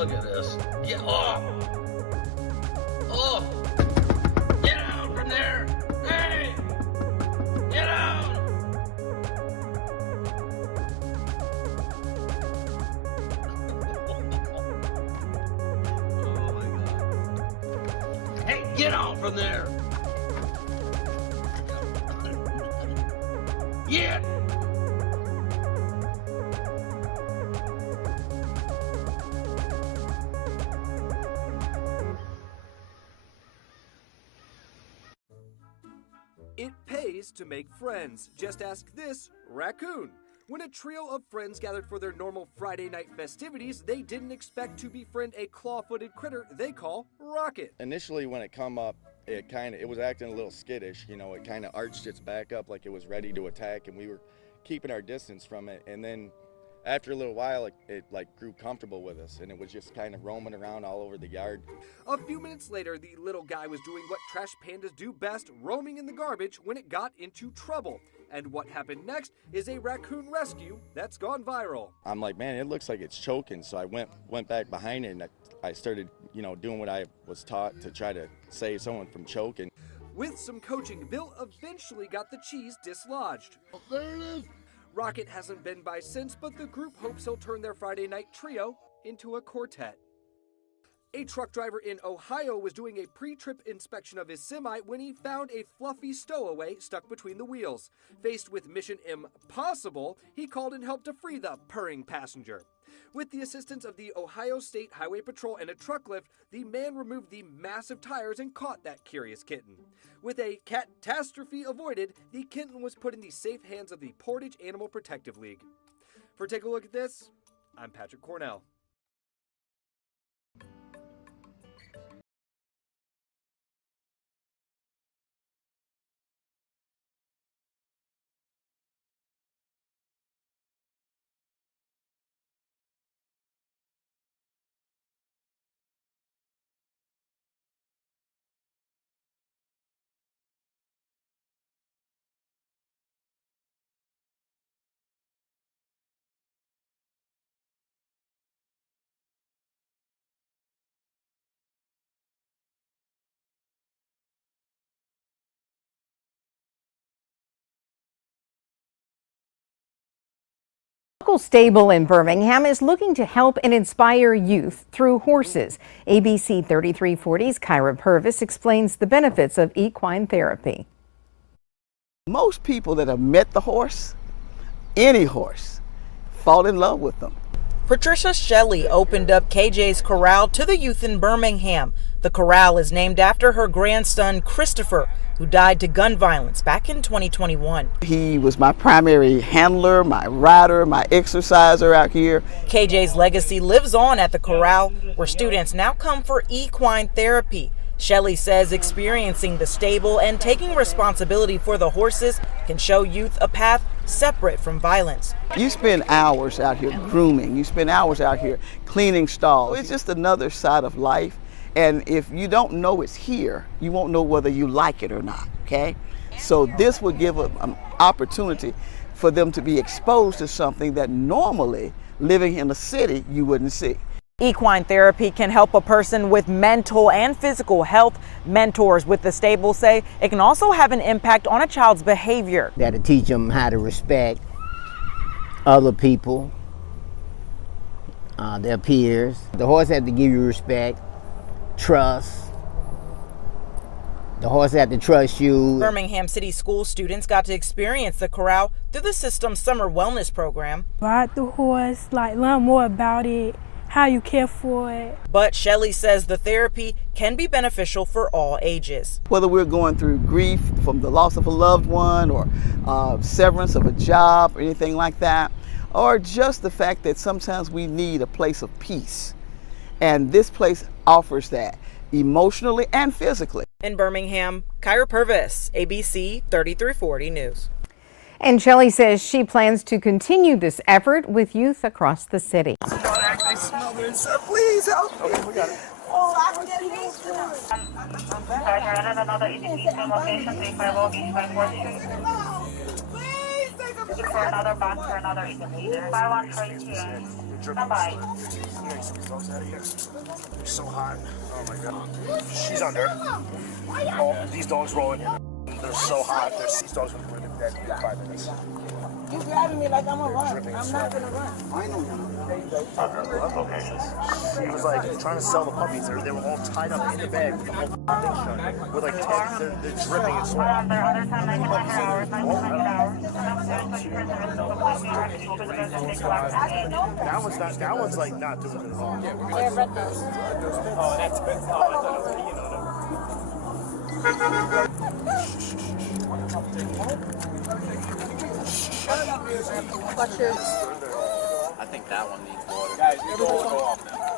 Look at this. Get off! Oh! Get out from there! Hey! Get out! Oh my God. Hey, get out from there! Yeah! It pays to make friends. Just ask this raccoon. When a trio of friends gathered for their normal Friday night festivities, they didn't expect to befriend a claw-footed critter they call Rocket. Initially, when it come up, it was acting a little skittish. You know, it kind of arched its back up like it was ready to attack, and we were keeping our distance from it. And then after a little while, it like grew comfortable with us, and it was just kind of roaming around all over the yard. A few minutes later, the little guy was doing what trash pandas do best, roaming in the garbage, when it got into trouble. And what happened next is a raccoon rescue that's gone viral. I'm like, man, it looks like it's choking. So I went back behind it, and I started, doing what I was taught to try to save someone from choking. With some coaching, Bill eventually got the cheese dislodged. Oh, there it is. Rocket hasn't been by since, but the group hopes he'll turn their Friday night trio into a quartet. A truck driver in Ohio was doing a pre-trip inspection of his semi when he found a fluffy stowaway stuck between the wheels. Faced with mission impossible, he called and helped to free the purring passenger. With the assistance of the Ohio State Highway Patrol and a truck lift, the man removed the massive tires and caught that curious kitten. With a catastrophe avoided, the kitten was put in the safe hands of the Portage Animal Protective League. For Take a Look at This, I'm Patrick Cornell. Local stable in Birmingham is looking to help and inspire youth through horses. ABC 3340's Kyra Purvis explains the benefits of equine therapy. Most people that have met the horse, any horse, fall in love with them. Patricia Shelley opened up KJ's Corral to the youth in Birmingham. The corral is named after her grandson, Christopher, who died to gun violence back in 2021. He was my primary handler, my rider, my exerciser out here. KJ's legacy lives on at the corral, where students now come for equine therapy. Shelley says experiencing the stable and taking responsibility for the horses can show youth a path separate from violence. You spend hours out here grooming, you spend hours out here cleaning stalls. It's just another side of life. And if you don't know it's here, you won't know whether you like it or not, okay? So this would give an opportunity for them to be exposed to something that normally living in a city you wouldn't see. Equine therapy can help a person with mental and physical health. Mentors with the stable say it can also have an impact on a child's behavior. That'll teach them how to respect other people, their peers. The horse has to give you respect. Trust. The horse had to trust you. Birmingham City School students got to experience the corral through the system's summer wellness program. Ride the horse, learn more about it, how you care for it. But Shelley says the therapy can be beneficial for all ages. Whether we're going through grief from the loss of a loved one or severance of a job or anything like that, or just the fact that sometimes we need a place of peace. And this place offers that emotionally and physically. In Birmingham, Kyra Purvis, ABC 3340 News. And Shelley says she plans to continue this effort with youth across the city. I smell it, sir. Please help. Okay, we got it. Oh, I can get used to it. looking for another box for another either. Buy one for each here. Bye-bye. They're so hot. Oh my god. She's under. Oh, these dogs rolling. They're so hot. These dogs will be dead in 5 minutes. You grabbing me like I'm gonna run. I'm not gonna run. I know you're not. Okay. He was like trying to sell the puppies. They were all tied up in the bag with the whole thing shut. With like 10, they're dripping in sweat. That one's like not doing it at all. Oh, that's good. I think that one needs water. Guys, go off now.